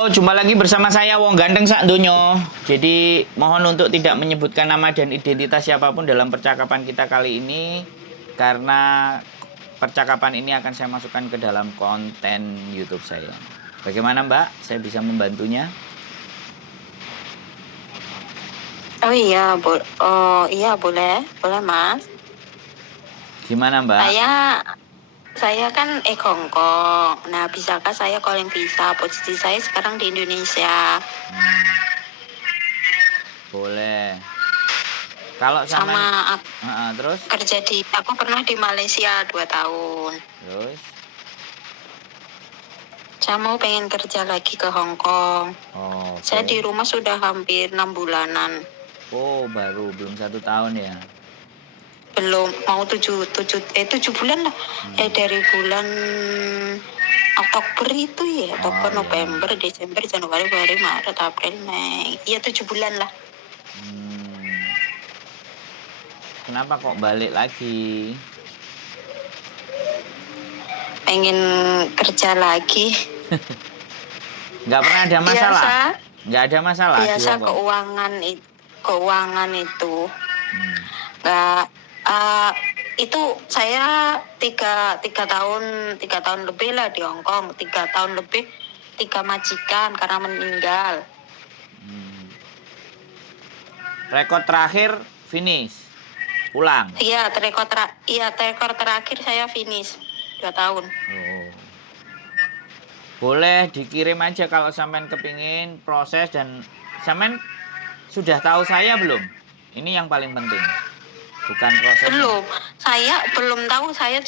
Jumpa lagi bersama saya Wong Ganteng Sak Donyo. Jadi mohon untuk tidak menyebutkan nama dan identitas siapapun dalam percakapan kita kali ini, karena percakapan ini akan saya masukkan ke dalam konten YouTube saya. Bagaimana Mbak? Saya bisa membantunya? Oh iya, boleh Mas. Gimana Mbak? Saya kan Hongkong. Nah, bisakah saya calling visa? Posisi saya sekarang di Indonesia. Boleh. Kalau sama terus? Aku pernah di Malaysia 2 tahun. Terus? Saya mau pengen kerja lagi ke Hongkong. Oh, Saya oke. di rumah sudah hampir 6 bulanan. Oh, belum 1 tahun ya? Belum mau 7 bulan lah. Dari bulan Oktober itu ya, Oktober, November, Desember, Januari, Februari, Maret, April, Mei. Iya 7 bulan lah. Kenapa kok balik lagi? Pengen kerja lagi. Nggak pernah ada masalah? Biasa. Nggak ada masalah di Biasa Hongkong? keuangan itu. Nggak, itu saya tiga tahun lebih lah di Hongkong. 3 tahun lebih, 3 majikan karena meninggal. Rekor terakhir finish, pulang. Iya, rekor terakhir saya finish 2 tahun. Boleh dikirim aja kalau sampean kepingin proses, dan sampean sudah tahu saya belum? Ini yang paling penting, bukan prosesnya. Belum, saya belum tahu. Saya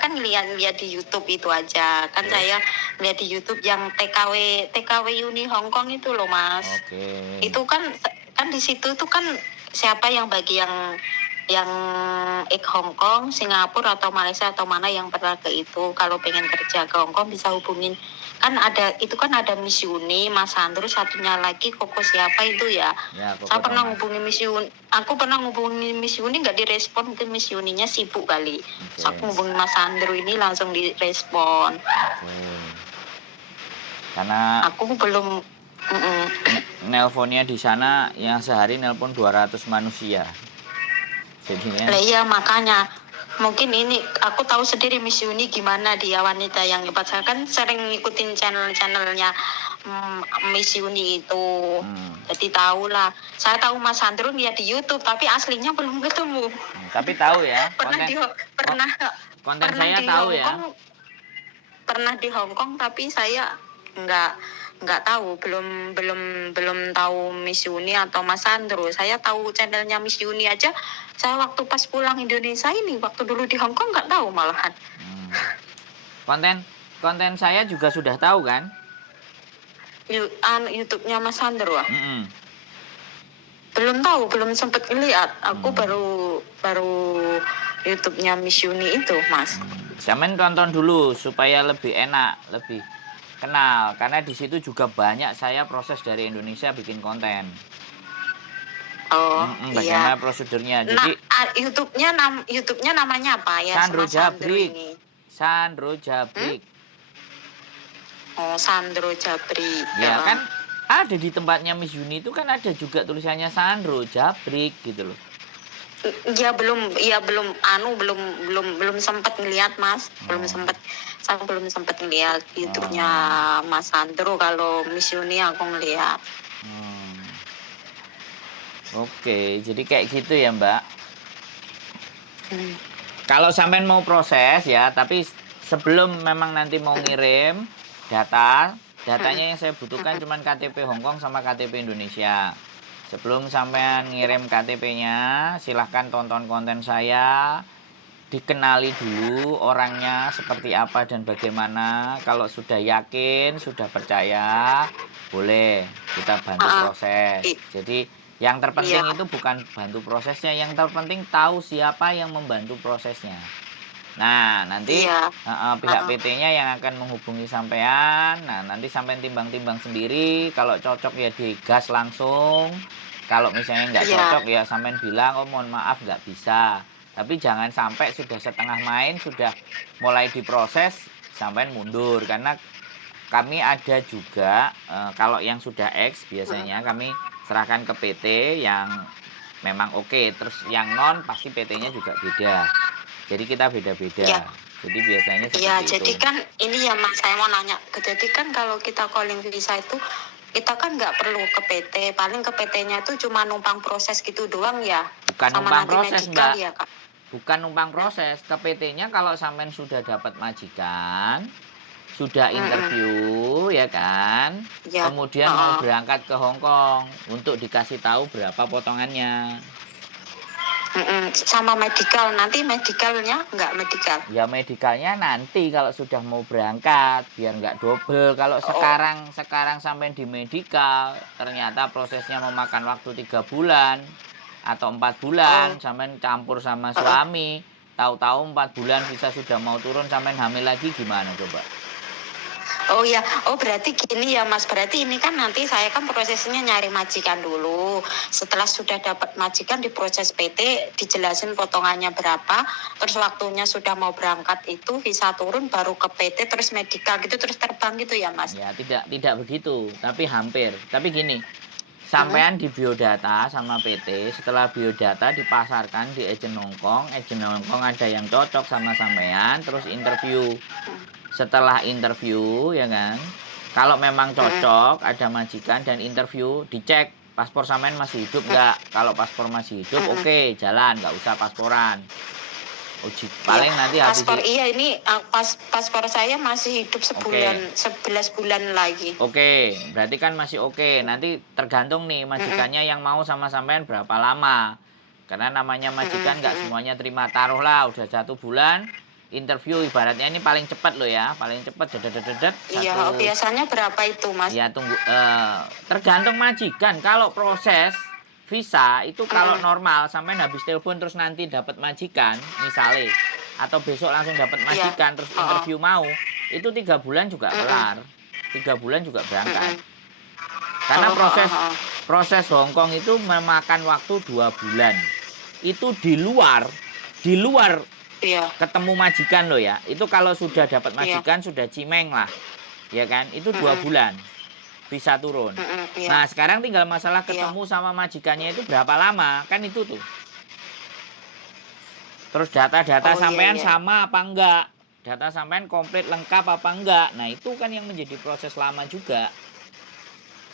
kan lihat di YouTube itu aja. Kan saya lihat di YouTube yang TKW Uni Hongkong itu loh, Mas. Oke. Itu kan di situ tuh kan siapa yang bagi yang Hongkong, Singapura atau Malaysia atau mana yang pernah ke itu, kalau pengen kerja ke Hongkong bisa hubungin. Kan ada Miss Uni, Mas Andrew, satunya lagi Koko siapa itu ya. Saya pernah hubungi Miss Uni. Aku pernah hubungi Miss Uni, nggak direspon. Mungkin Miss Uninya sibuk kali. So, aku hubungi Mas Andrew ini langsung direspon. Karena aku belum nelponnya di sana yang sehari nelpon 200 manusia. Jadinya. Iya, makanya mungkin ini aku tahu sendiri Miss Uni gimana dia, wanita yang hebat. Saya kan sering ngikutin channelnya Miss Uni itu. Jadi tahu lah. Saya tahu Mas Andrew ya di YouTube, tapi aslinya belum ketemu. Tapi tahu ya. Konten saya tahu ya. Pernah di Hongkong, tapi saya nggak tahu, belum tahu Miss Uni atau Mas Andrew. Saya tahu channelnya Miss Uni aja. Saya waktu pas pulang Indonesia ini, waktu dulu di Hongkong nggak tahu malahan. Konten saya juga sudah tahu kan? YouTube-nya Mas Andrew ah? Belum tahu, belum sempat lihat. Aku baru YouTube-nya Miss Uni itu, Mas. Sampean tonton dulu supaya lebih enak, lebih kenal, karena di situ juga banyak saya proses dari Indonesia bikin konten. Bagaimana prosedurnya? Jadi YouTube-nya namanya apa ya? Sandro Jabrik. Sandro Jabrik. Oh, Sandro Jabrik. Ya kan ada di tempatnya Miss Uni itu kan ada juga tulisannya Sandro Jabrik gitu loh. Belum sempat ngeliat, Mas. Saya belum sempat ngeliat YouTube-nya Mas Sandro. Kalau Miss Uni aku ngeliat. Oke, jadi kayak gitu ya Mbak. Kalau sampean mau proses ya, tapi sebelum memang nanti mau ngirim datanya yang saya butuhkan cuma KTP Hongkong sama KTP Indonesia. Sebelum sampean ngirim KTP-nya, silahkan tonton konten saya, dikenali dulu orangnya seperti apa dan bagaimana. Kalau sudah yakin, sudah percaya, boleh kita bantu proses. Jadi yang terpenting itu bukan bantu prosesnya, yang terpenting tahu siapa yang membantu prosesnya. Nah, nanti pihak PT-nya yang akan menghubungi sampean. Nah, nanti sampean timbang-timbang sendiri. Kalau cocok ya digas langsung. Kalau misalnya nggak cocok ya sampean bilang, oh mohon maaf nggak bisa. Tapi jangan sampai sudah setengah main, sudah mulai diproses, sampean mundur. Karena kami ada juga kalau yang sudah X biasanya kami serahkan ke PT yang memang oke. Terus yang non pasti PT-nya juga beda. Jadi kita beda-beda. Ya. Jadi biasanya Ya, seperti jadi itu. kan ini ya Mas, saya mau nanya. Jadi kan kalau kita calling visa itu, kita kan nggak perlu ke PT. Paling ke PT-nya itu cuma numpang proses gitu doang ya. Bukan Sama numpang nanti proses, medical Mbak. ya, Kak. Bukan numpang proses. Ke PT-nya kalau sampean sudah dapat majikan, sudah interview, ya kan? Ya. Kemudian mau berangkat ke Hong Kong untuk dikasih tahu berapa potongannya. Sama medical, nanti medicalnya nggak medical. Ya medikalnya nanti kalau sudah mau berangkat, biar nggak double. Kalau sekarang sampai di medikal, ternyata prosesnya memakan waktu 3 bulan atau 4 bulan, sampai campur sama suami. Tahu-tahu 4 bulan bisa sudah mau turun, sampai hamil lagi, gimana coba? Oh ya, berarti gini ya Mas, berarti ini kan nanti saya kan prosesnya nyari majikan dulu. Setelah sudah dapat majikan diproses PT, dijelasin potongannya berapa, terus waktunya sudah mau berangkat itu bisa turun baru ke PT terus medical gitu terus terbang gitu ya Mas? Ya tidak begitu, tapi hampir. Tapi gini, sampean di biodata sama PT, setelah biodata dipasarkan di agent Hongkong ada yang cocok sama sampean, terus interview. Setelah interview, ya kan, kalau memang cocok, ada majikan dan interview, dicek paspor sampean masih hidup nggak. Kalau paspor masih hidup, oke, jalan, nggak usah pasporan. Uji paling nanti habis paspor ini paspor saya masih hidup sebulan, 11 bulan lagi. Oke, berarti kan masih oke. Nanti tergantung nih majikannya yang mau sama sampean berapa lama. Karena namanya majikan nggak semuanya terima. Taruhlah udah 1 bulan, interview ibaratnya ini paling cepat loh ya, paling cepat dedet. Iya, biasanya berapa itu Mas? Ya tunggu, tergantung majikan. Kalau proses visa itu kalau normal sampai habis telepon terus nanti dapat majikan misalnya, atau besok langsung dapat majikan terus interview mau, itu 3 bulan juga kelar, 3 bulan juga berangkat. Karena proses Hongkong itu memakan waktu 2 bulan. Itu di luar ketemu majikan loh ya. Itu kalau sudah dapat majikan sudah cimeng lah, ya kan? Itu 2 bulan bisa turun. Nah sekarang tinggal masalah ketemu sama majikannya itu berapa lama, kan itu tuh. Terus data-data sampean sama apa enggak, data sampean komplit lengkap apa enggak. Nah itu kan yang menjadi proses lama juga.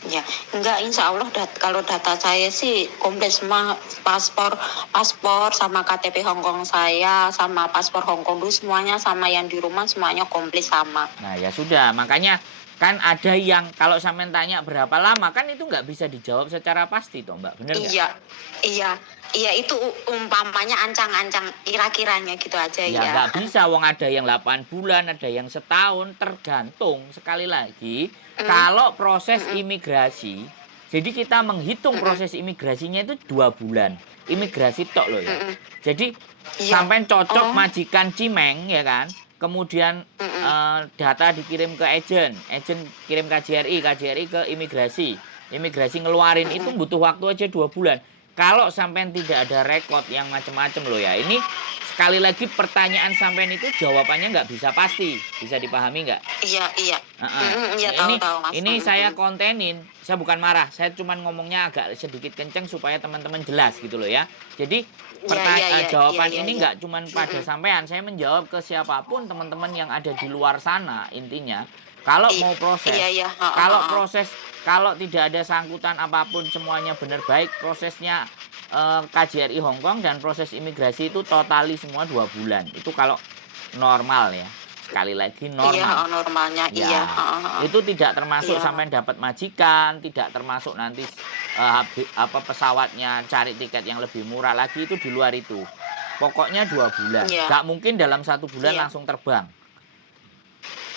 Ya, enggak, insya Allah kalau data saya sih komplit semua, paspor sama KTP Hongkong saya, sama paspor Hongkong dulu semuanya, sama yang di rumah semuanya komplit sama. Nah ya sudah, makanya kan ada yang kalau sampean tanya berapa lama, kan itu nggak bisa dijawab secara pasti toh Mbak, bener nggak? Iya itu umpamanya ancang-ancang kira-kiranya gitu aja ya. Ya nggak bisa, wong ada yang 8 bulan, ada yang setahun, tergantung sekali lagi. Kalau proses imigrasi, jadi kita menghitung proses imigrasinya itu 2 bulan. Imigrasi tok loh ya. Jadi sampai cocok majikan cimeng ya kan. Kemudian data dikirim ke agent kirim KJRI ke imigrasi ngeluarin itu butuh waktu aja 2 bulan. Kalau sampean tidak ada rekod yang macam-macam loh ya. Ini sekali lagi pertanyaan sampean itu jawabannya nggak bisa pasti. Bisa dipahami nggak? Iya. Ya, ini saya kontenin. Saya bukan marah. Saya cuma ngomongnya agak sedikit kenceng supaya teman-teman jelas gitu loh ya. Jadi jawaban ini nggak cuma pada sampean. Saya menjawab ke siapapun teman-teman yang ada di luar sana intinya. Kalau mau proses, kalau tidak ada sangkutan apapun semuanya benar baik, prosesnya KJRI Hongkong dan proses imigrasi itu totali semua 2 bulan. Itu kalau normal ya. Sekali lagi normal. Iya, normalnya ya, itu tidak termasuk sampai dapat majikan, tidak termasuk nanti pesawatnya cari tiket yang lebih murah lagi, itu di luar itu. Pokoknya 2 bulan. Gak mungkin dalam 1 bulan langsung terbang.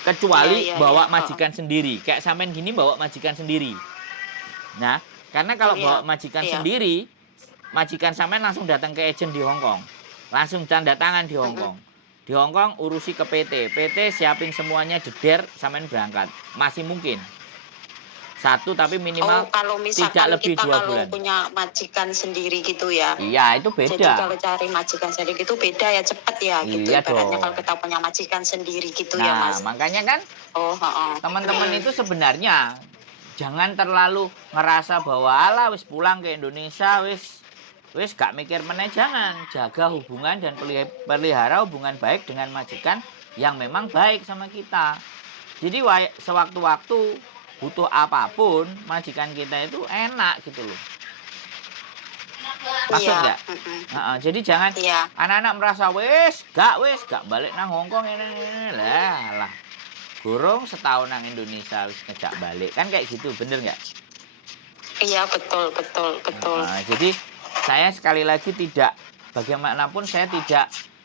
Kecuali bawa majikan sendiri. Kayak sampean gini bawa majikan sendiri. Nah, karena kalau bawa majikan sendiri, majikan sampean langsung datang ke agent di Hongkong. Langsung tanda tangan di Hongkong. Di Hongkong urusi ke PT. PT siapin semuanya jeder, sampean berangkat. Masih mungkin. Satu tapi minimal kalau tidak misalkan lebih kita 2 kalau bulan. punya majikan sendiri gitu ya. Iya, itu Jadi beda. kalau cari majikan sendiri itu beda ya, cepet ya gitu. Iya Ibaratnya dong. kalau kita punya majikan sendiri gitu ya, Nah, Mas. makanya kan Oh, heeh. teman-teman itu sebenarnya jangan terlalu ngerasa bahwa alah wis pulang ke Indonesia wis gak mikir meneh, jangan. Jaga hubungan dan pelihara hubungan baik dengan majikan yang memang baik sama kita. Jadi sewaktu-waktu butuh apapun majikan kita itu enak gitu loh. Maksud Iya. nggak? Jadi jangan Iya. anak-anak merasa wis gak balik nang Hongkong ini lah. Gorong setahun nang Indonesia wis ngejak balik kan kayak gitu, bener nggak? Iya, betul. Jadi saya sekali lagi tidak, bagaimanapun saya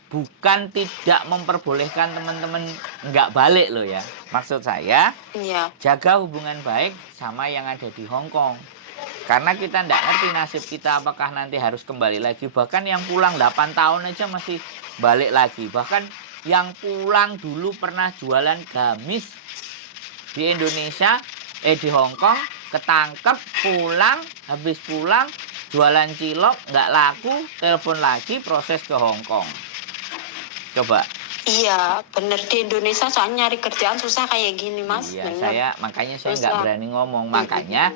bukan tidak memperbolehkan teman-teman nggak balik loh ya. Maksud saya Iya. jaga hubungan baik sama yang ada di Hongkong. Karena kita nggak ngerti nasib kita apakah nanti harus kembali lagi. Bahkan yang pulang 8 tahun aja masih balik lagi. Bahkan yang pulang dulu pernah jualan gamis di Indonesia, di Hongkong, ketangkep, habis pulang, jualan cilok, nggak laku, telepon lagi, proses ke Hongkong. Coba. Iya, bener di Indonesia soalnya nyari kerjaan susah kayak gini, Mas. Iya, bener. makanya saya nggak berani ngomong. Makanya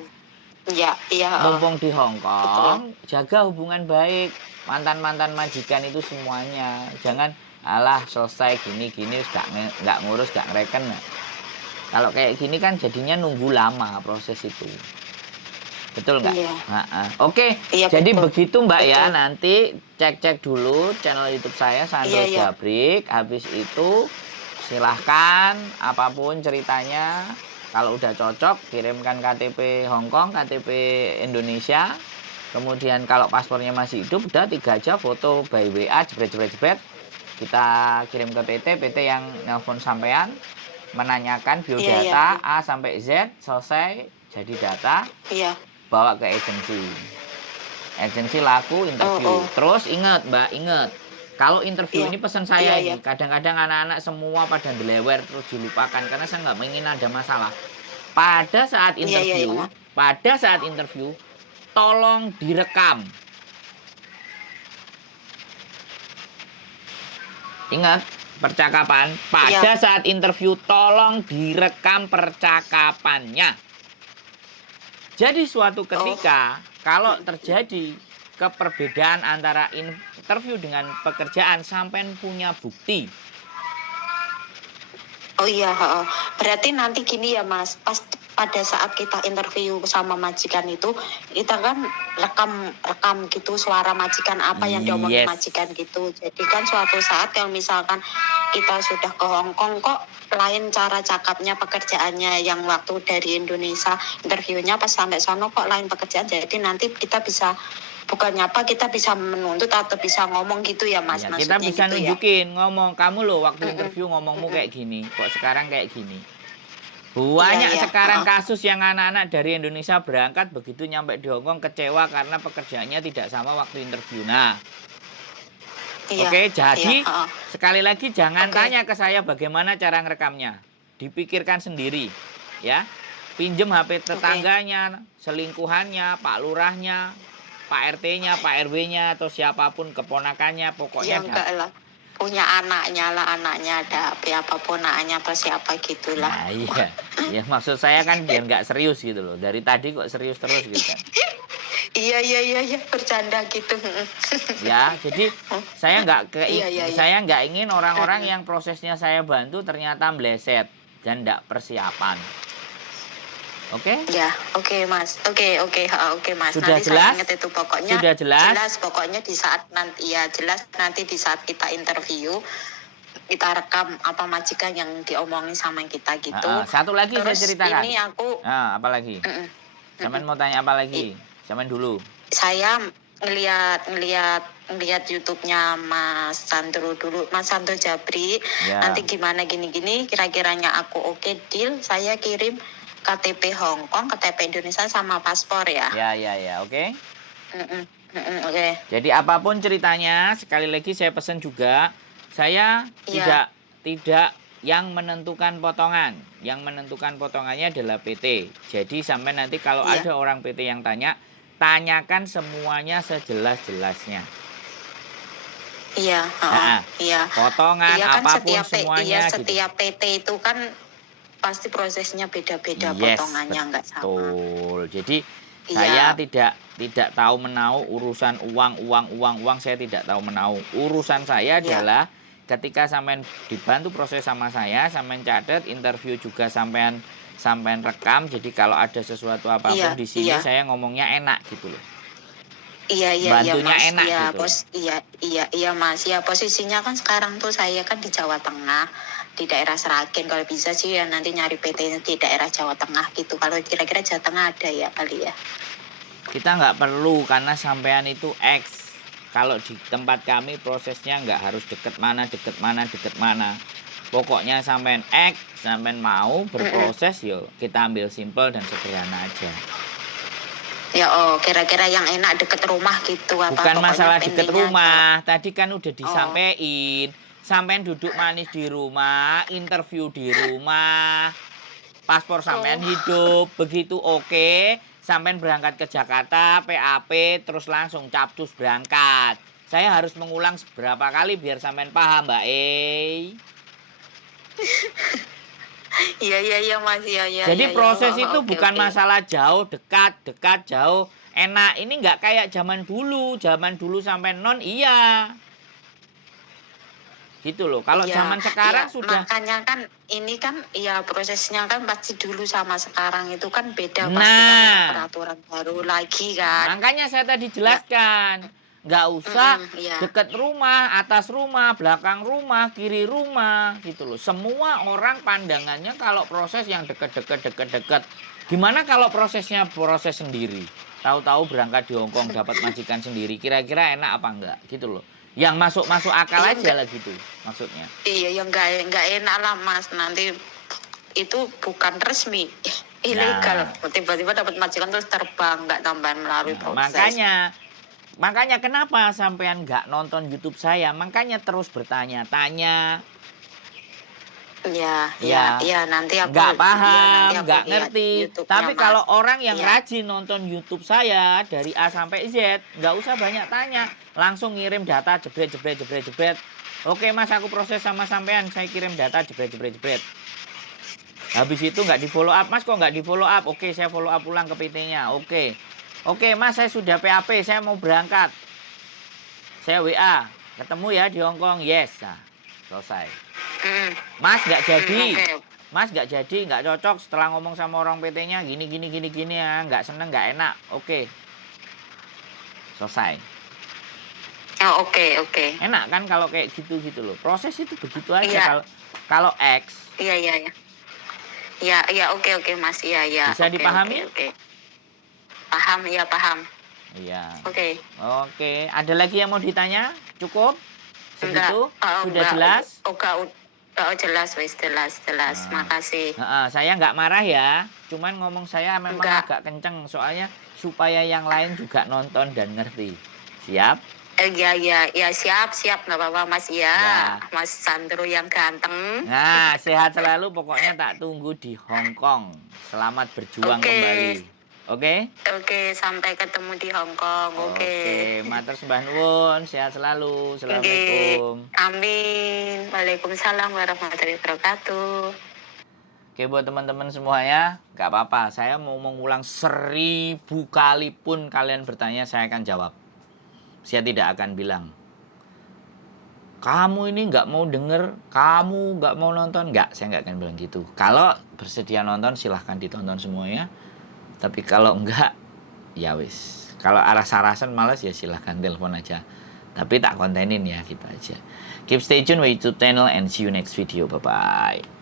Iya. mumpung di Hongkong, jaga hubungan baik. Mantan-mantan majikan itu semuanya. Jangan alah selesai gini-gini nggak ngurus, nggak ngereken. Kalau kayak gini kan jadinya nunggu lama proses itu. Betul nggak? Iya. Oke, Iya, jadi betul. begitu Mbak ya. Nanti cek dulu channel YouTube saya Sandro Iya. Jabrik. Habis itu silahkan apapun ceritanya. Kalau udah cocok, kirimkan KTP Hongkong, KTP Indonesia. Kemudian kalau paspornya masih hidup, udah 3 aja foto by WA, jebret. Kita kirim ke PT yang nelpon sampean, menanyakan biodata A sampai Z, selesai, jadi data, bawa ke agensi laku, interview. Terus ingat Mbak, kalau interview ini pesan saya ini, kadang-kadang anak-anak semua pada delewer terus dilupakan karena saya nggak ingin ada masalah. Pada saat interview, tolong direkam. Ingat, percakapan pada saat interview tolong direkam percakapannya. Jadi suatu ketika kalau terjadi keperbedaan antara interview dengan pekerjaan, sampai punya bukti. Oh iya, berarti nanti gini ya Mas, pas pada saat kita interview sama majikan itu, kita kan rekam gitu suara majikan apa yang diomongin majikan gitu. Jadi kan suatu saat kalau misalkan kita sudah ke Hongkong kok lain cara cakapnya pekerjaannya yang waktu dari Indonesia interviewnya pas sampai sono kok lain pekerjaan. Jadi nanti kita bisa bukannya apa kita bisa menuntut atau bisa ngomong gitu ya Mas, ya, kita bisa gitu nunjukin ngomong kamu loh waktu interview ngomongmu kayak gini, kok sekarang kayak gini. Banyak sekarang kasus yang anak-anak dari Indonesia berangkat begitu nyampe di Hongkong kecewa karena pekerjaannya tidak sama waktu interview. Nah, oke, jadi sekali lagi jangan tanya ke saya bagaimana cara ngerekamnya. Dipikirkan sendiri, ya. Pinjem HP tetangganya, selingkuhannya, Pak Lurahnya, Pak RT-nya, Pak RW-nya, atau siapapun keponakannya, pokoknya punya anaknya ada apapun anaknya atau siapa gitulah. Nah, iya. Ya maksud saya kan biar nggak serius gitu loh. Dari tadi kok serius terus gitu kan. Iya, bercanda gitu. Ya, jadi saya nggak ingin orang-orang yang prosesnya saya bantu ternyata meleset dan nggak persiapan. Oke? Ya, oke Mas. Oke Mas. Sudah nanti jelas? Saya ingat itu pokoknya. Sudah jelas? Jelas pokoknya di saat nanti nanti di saat kita interview kita rekam apa majikan yang diomongin sama kita gitu. Satu lagi terus saya ceritakan. Ini aku. Apa lagi? Saman mau tanya apa lagi? Saman dulu. Saya ngeliat YouTube-nya Mas Sandro dulu, Mas Sandro Jabrik. Nanti gimana gini-gini, kira-kiranya aku oke deal, saya kirim KTP Hongkong, KTP Indonesia sama paspor ya. Ya, oke. Oke. Jadi apapun ceritanya, sekali lagi saya pesan juga, saya tidak yang menentukan potongan. Yang menentukan potongannya adalah PT. Jadi sampai nanti kalau ada orang PT yang tanya, tanyakan semuanya sejelas-jelasnya. Iya, iya. Potongan Iya kan apapun setiap semuanya setiap gitu. PT itu kan pasti prosesnya beda-beda, Yes, potongannya nggak sama. betul. Jadi saya Iya. tidak tahu menau urusan uang, saya tidak tahu menau. Urusan saya Iya. adalah ketika sampean dibantu proses sama saya, sampean catat, interview juga sampean rekam. Jadi kalau ada sesuatu apapun Iya, di sini iya. saya ngomongnya enak gitu loh. Iya Bantunya Mas. enak Iya, gitu loh. Iya Mas. Ya posisinya kan sekarang tuh saya kan di Jawa Tengah, di daerah Seragen. Kalau bisa sih ya nanti nyari PT di daerah Jawa Tengah gitu. Kalau kira-kira Jawa Tengah ada ya kali ya. Kita nggak perlu karena sampean itu X. Kalau di tempat kami prosesnya nggak harus deket mana. Pokoknya sampean X, sampean mau berproses, yuk kita ambil simpel dan sederhana aja. Ya kira-kira yang enak deket rumah gitu apa? Bukan masalah deket rumah. Jawa. Tadi kan udah disampaikan. Sampean duduk manis di rumah, interview di rumah, paspor sampean hidup, begitu oke, sampean berangkat ke Jakarta, PAP, terus langsung capcus berangkat. Saya harus mengulang beberapa kali biar sampean paham, Mbak Iya Mas, iya. Jadi proses itu Oke, bukan oke. masalah jauh, dekat, jauh, enak. Ini nggak kayak zaman dulu sampai non iya. Gitu loh. Kalau zaman sekarang sudah. Makanya kan ini kan ya prosesnya kan pasti dulu sama sekarang itu kan beda. Nah, pasti kan ada peraturan baru lagi kan. Makanya saya tadi jelaskan. Nggak usah dekat rumah, atas rumah, belakang rumah, kiri rumah gitu loh. Semua orang pandangannya kalau proses yang dekat. Gimana kalau prosesnya proses sendiri? Tahu-tahu berangkat di Hongkong dapat majikan sendiri. Kira-kira enak apa enggak? Gitu loh. Yang masuk akal aja lah gitu maksudnya. Iya, yang nggak enak lah Mas. Nanti itu bukan resmi, ilegal. Tiba-tiba dapat majikan terus terbang, nggak tambahan melalui proses. Makanya kenapa sampean nggak nonton YouTube saya? Makanya terus bertanya-tanya. Ya, nanti aku nggak paham, nggak ngerti. Tapi kalau orang yang rajin nonton YouTube saya dari A sampai Z, nggak usah banyak tanya, langsung ngirim data jebret. Oke Mas, aku proses sama sampean, saya kirim data jebret. Habis itu nggak di follow up, Mas kok nggak di follow up? Oke, saya follow up ulang ke PT-nya. Oke Mas, saya sudah PAP, saya mau berangkat. Saya WA, ketemu ya di Hongkong. Yes, nah, selesai. Mas nggak jadi, nggak cocok. Setelah ngomong sama orang PT-nya gini ya, nggak seneng, nggak enak. Oke, selesai. Oke. Enak kan kalau kayak gitu loh. Proses itu begitu aja. Kalau X. Iya. Oke Mas. Iya. Bisa dipahami? Oke. Paham. Iya. Oke. Ada lagi yang mau ditanya? Cukup? Segitu? Sudah jelas? Jelas. Makasih. Saya nggak marah ya. Cuman ngomong saya memang agak kenceng. Soalnya supaya yang lain juga nonton dan ngerti. Siap? Iya, siap, nggak apa-apa Mas ya. Mas Sandro yang ganteng. Nah, sehat selalu. Pokoknya tak tunggu di Hongkong. Selamat berjuang kembali. Oke, sampai ketemu di Hongkong. Oke, matur sembah nuwun, sehat selalu. Assalamualaikum. Amin. Waalaikumsalam warahmatullahi wabarakatuh. Oke, buat teman-teman semuanya, nggak apa-apa. Saya mau mengulang 1000 kali pun kalian bertanya, saya akan jawab. Saya tidak akan bilang, kamu ini nggak mau denger, kamu nggak mau nonton. Nggak, saya nggak akan bilang gitu. Kalau bersedia nonton, silahkan ditonton semuanya. Tapi kalau enggak, ya wis. Kalau aras-arasan males ya silahkan telepon aja. Tapi tak kontenin ya, gitu aja. Keep stay tune with YouTube channel and see you next video. Bye-bye.